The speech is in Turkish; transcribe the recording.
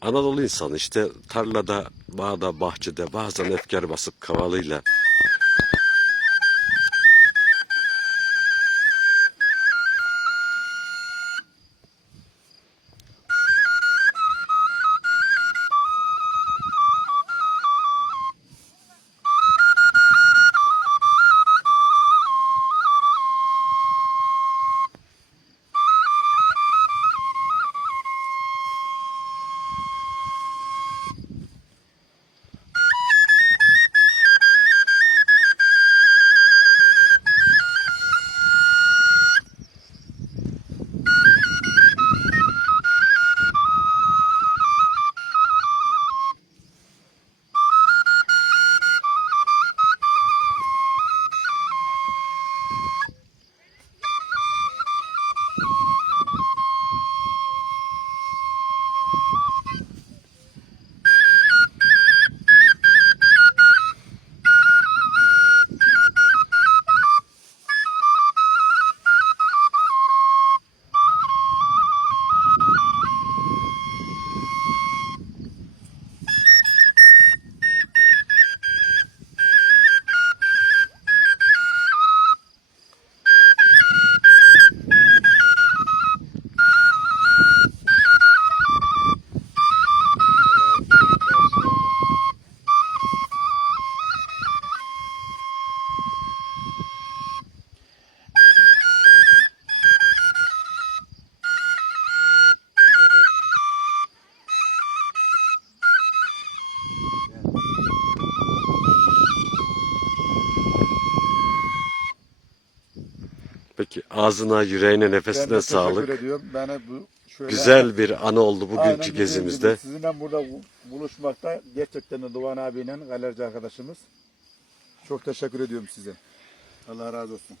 Anadolu insanı işte tarlada, bağda, bahçede bazen efkar basıp kavalıyla Peki ağzına, yüreğine, Ben nefesine de sağlık. ediyorum. Bana bu şöyle Güzel bir anı oldu Aynen bugünkü dediğim gezimizde. gibi Sizinle burada bu- buluşmakta gerçekten de Doğan abiyle galerci arkadaşımız. Çok teşekkür ediyorum size. Allah razı olsun.